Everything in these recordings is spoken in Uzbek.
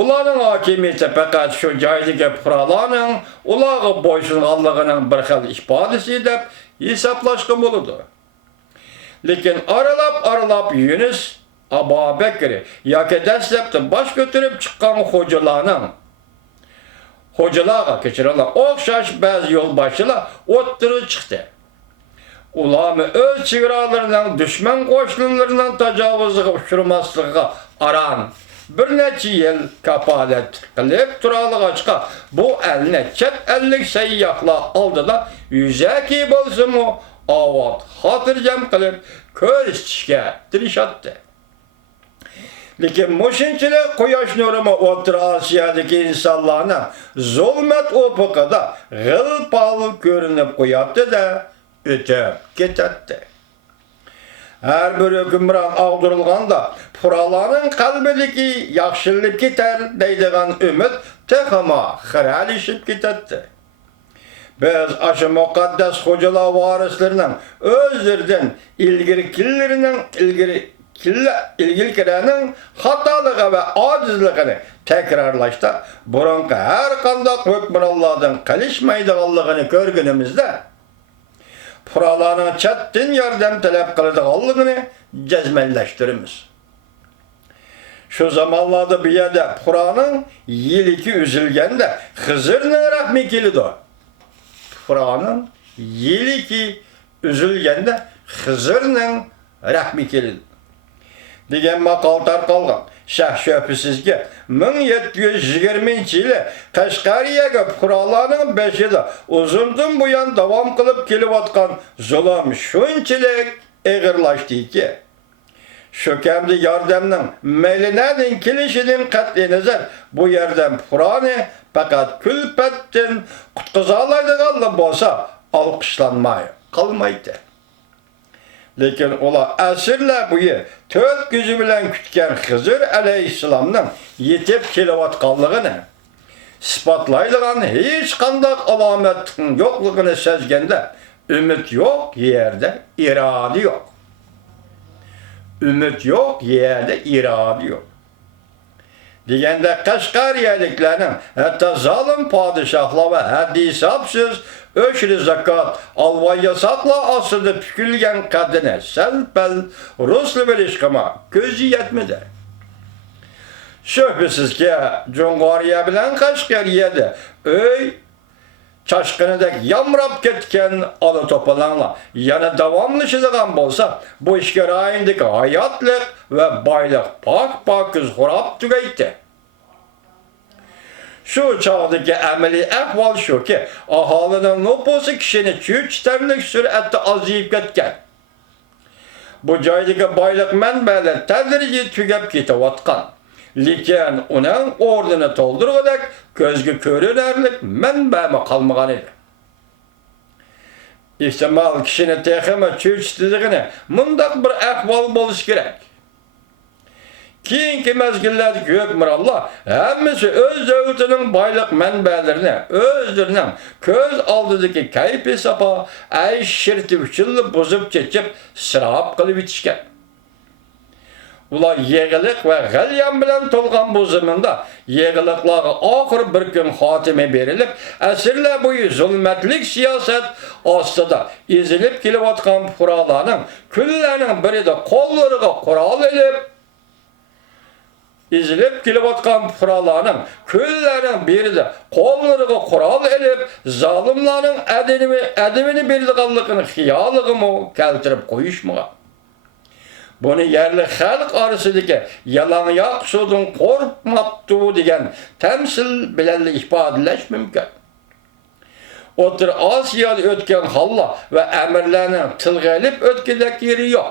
Ularning hakimiyeti faqat shu joydagi fuqarolarning ularga bo'ysunganligining bir xil ifodasi deb hisoblashga bo'ladi. Lekin aralab Yunus Abu Bakr yoki dastlabda bosh ko'tarib chiqqan hocalarga keçirilgan o'xshash ba'zi yo'lboshchilar o'ttirib chiqdi. Ularni o'z chegaralarining dushman qo'shinlarining tajovuziga uchramasligiga aran bir necha yil kapolat qilib turadigan bu elni chet ellik sayyohlar oldida yuzaki bo'lsa-mu avod xotirjam qilib ko'rsatishga tirishadi. Lekin mushunchalik quyosh nurimi O'rta Osiyodagi insonlarni zulmat o'piqida g'ilpal ko'rinib qo'yadi-da, o'tib ketadi. Her bir hükümran ağdırılğanda fuqarolarning qalbidagi yaxshilik ketar deydigan umid texama xiralishib ketadi. Biz aşı muqaddas hocalar varislarining o'zlaridan ilgirkilarning xatoligi va ojizligini takrorlashda burunqi har qanday hukmronlardan qilishmaydiganligini ko'rganimizda fuqarolarning chetdan yordam talab qiladiganligini jazmanlashtiramiz. Shu zamonlarda bu yerda fuqaroning yiliki uzilganda Xizrning rahmi keldi. Fuqaroning yiliki uzilganda Xizrning rahmi keldi degan maqol tarqalgan. Şahşöpüsüzge 1720-yili Qashqariyaga fuqarolarning beshida uzundan buyon davom qilib kelayotgan zulm shunchalik ig'irlashdiki, shu kamda yordamning maylidan kelishidan qat'iy nazar bu yerdan fuqaroni faqat kulfatdan qutqiza oladiganlar bo'lsa olqishlanmay qolmaydi. Lekin ular asrlar bo'yi 4 ko'zi bilan kutgan Xizr alayhissalomning yetib kelayotganligini isbotlaydigan hech qanday alomatning yo'qligini sezganda umid yo'q yerda iroda yo'q. Umid yo'q yerda iroda yo'q. Deganda Qashqariyaliklarning hatto zolim podshohlar va haddi hisobsiz o'shri zakot alvoya saqla ostida pukilgan qadini sal-pal rusli bilishqama ko'zi yetmadi. Shubhisizki Jo'ng'oriya bilan Qashqariyada o'y chashqinidek yamrab ketgan ola to'polonlar yana davomlashadigan bo'lsa, bu ishga rayondagi hayotlik va boylik pokiz xurab tugaydi. Şu çağdaki ameliy ahvol shuki, aholining nufusi kishini cho'chitarlik sur'atda ozayib ketgan. Bu joydagi boylik manbalari tadrijiy tugab ketayotgan. Lekin uning o'rnini to'ldirgudek ko'zga ko'rinarli manba qolmagan edi. Ehtimol kishini texmi cho'chitadigan mundaq bir ahvol bo'lishi kerak. Keyingi mezgillardagi hukmronlar hammasi o'z davlatining boylik manbalarini o'zlarining ko'z oldidagi kayfi sapo aysh shirti uchun buzib chechib sirob qilib yetishgan. Ular yig'iliq va g'alyam bilan to'lgan bu zamonda yig'iliqlarga oxir bir kun xotima berilib, asrlar bo'yi zulmatlik siyosat ostida ezilib kelayotgan fuqarolarning kunlarning birida qo'llariga qurol olib izilib kelayotgan fuqarolarning kunlarning birida qo'llariga qurol olib zolimlarning adimini beradiganligini xiyoliga keltirib qo'yishmagan. Buni yerli xalq orasidagi yalangoq so'zdan qo'rqmabdi degan tamsil bilan ifodalash mumkin. O'rta Osiyoda o'tgan hollar va amirlarning tilga olib o'tgandek yeri yo'q.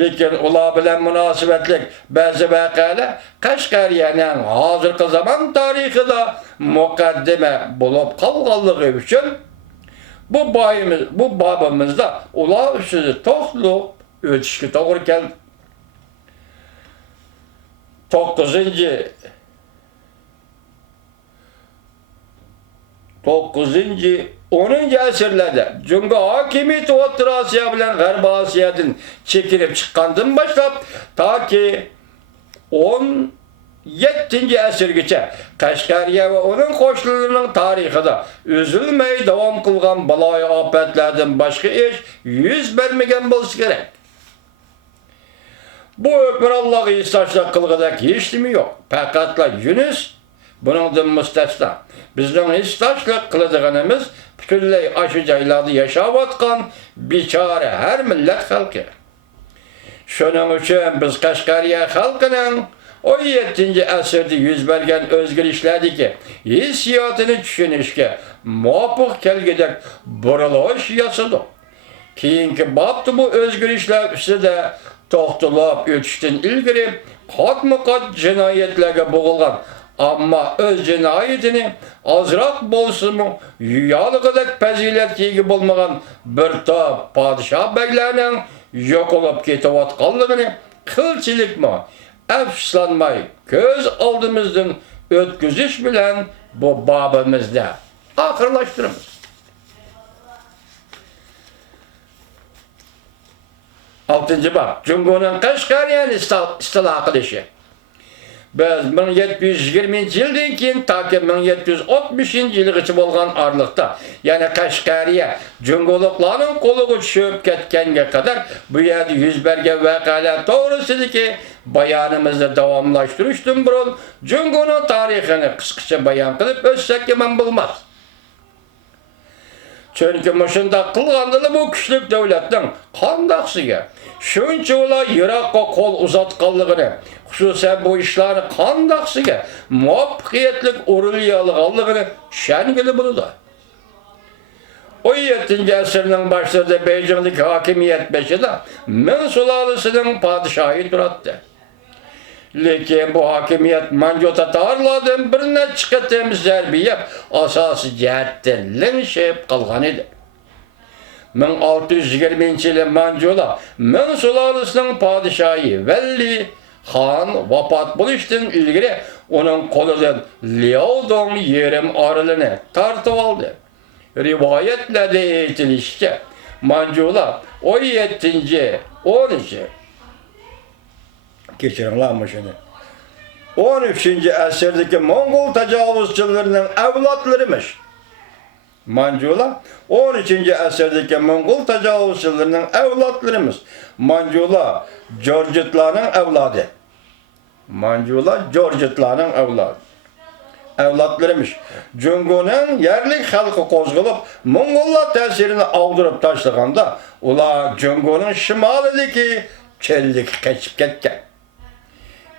Lekin ular bilan munosabatlik ba'zi voqealar Qashqariyaning hozirgi zamon tarixida muqaddima bo'lib qolganligi uchun bu babimizda ular ustida to'xtalib o'tishga to'g'ri keldi. 9-10 asrlarda Jungo hokimiyati O'rta Osiyo bilan G'arb Osiyodan chekilib chiqqandan boshlab toki 10 7. əsrgacha Qashqariya va uning qo'shnilarining tarixida uzilmay davom qilgan baloyi ofatlardan boshqa ish yuz bermagan bo'lsa kerak. Bu Hukmronlarga istoshlik qilg'idak hech nima yo'q. Faqatla Yunus buningdan mustasno. Bizning istoshlik qiladiganimiz butunlay ashu joylarda yashayotgan bechora har millat xalqi. Shuning uchun biz Qashqariya xalqining 17. asrda yuz bergan o'zgarishlardagi hissiyotini tushunishga muvofiq kelgidek burilish yasadi. Keyingi bobda bu o'zgarishlar ustida to'xtalib o'tishdan ilgari qatma-qat jinoyatlarga bo'g'ilgan, ammo o'z jinoyatini ozroq bo'lsa-mu yo'lig'idek fazilatga ega bo'lmagan bir top podshoh baglarning yo'qolib ketayotganligini qilchilikmi, afsuslanmay ko'z oldimizdan o'tkazish bilan bu bobimizda oxirlashtiramiz. 6. bob. Jungoning Qashqariyani istilo qilishi. Biz 1720-yildan keyin toki 1760-yilgacha bo'lgan oraliqda, ya'ni Qashqariya jungoliklarning qo'liga tushib ketganga qadar bu yerda yuz bergan voqealar to'g'risidagi bayonimizni davomlashtirishdan burun jungoning tarixini qisqacha bayon qilib o'tsak yomon bo'lmas. Chunki mushunda qilganda bu kuchli davlatning qandaqsiga shuncha ular yiroqqa qo'l uzatganligini, xususan bu ishlarni qandaqsiga muvaffaqiyatli o'rinlay olganligini tushungili bo'ladi. 17. asrning boshida Beijingdagi hokimiyat beshida Ming sulolasining podshohi turibdi. Lekin bu hokimiyat Manju tatarlardan bir necha qatim zarba yeb, asosiy jihatdan linchib qolgan edi. 1620-yili Manjular Ming sulolasining podshohi Valli xon vafot bo'lishdan ilgari uning qo'lidan Liaodong yerim orolini tortib oldi. Rivoyatlarda aytilishicha, Manjular 13-asrdagi Mongol tajovuzchilarining avlodlarimiş. Manjular 13-asrdagi Mongol tajovuzchilarining avlodlarimiz. Manjular Jorjitlarning avlodi. Manjular Jorjitlarning avlodi. Avlodlarimiz. Jungoning yerlik xalqi qo'zg'alib, Mongollar ta'sirini og'dirib tashlaganda, ular Jungoning shimolidagi chellikka qochib ketgan.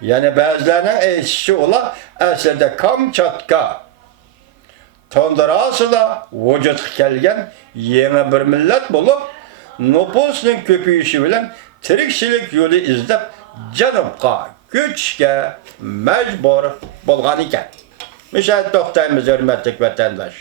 Yani ba'zilarning aytishicha ular aslida Kamchatka Tundrasida vujudga kelgan yangi bir millat bo'lib, nüfusning ko'payishi bilan tirikchilik yo'li izlab janubga ko'chishga majbur bo'lgan ekan. Misal to'xtaymiz hurmatli vatandosh.